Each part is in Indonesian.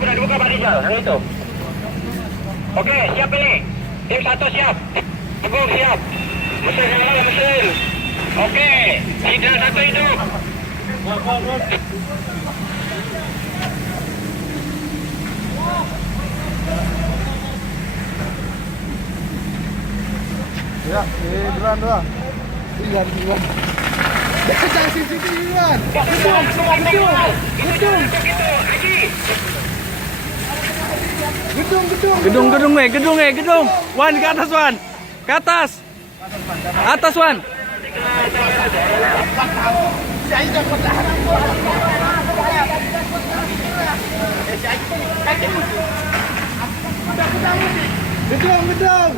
Sudah dibuka Pak Rizal, yang itu. Oke, siap ini. Tim 1 siap. Teguh siap. Mesin yang lain, mesin. Oke, sidang 1 hidup. Ya, duluan. Iya, duluan. Jangan sisi duluan. Gedung. Wan, ke atas, Wan. Ke atas. Atas, Wan. Gedung.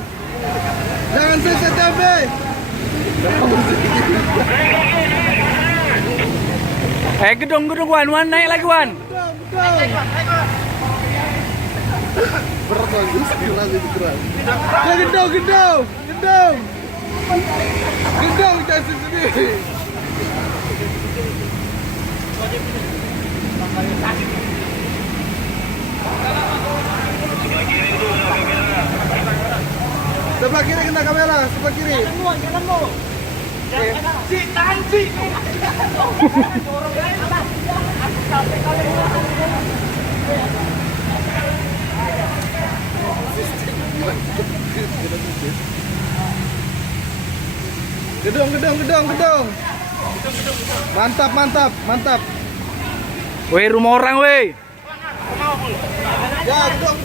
Jangan CCTV. Gedung, Wan. Wan, naik lagi, Wan. Berat lagi, keras itu keras. Ya, gedung. Gedung, jangan sendiri. Sebelah kiri kena kamera, sebelah kiri. Janganmu. Tahan sih. Gedung. Mantap. Weh, rumah orang, weh. Ya, gedung.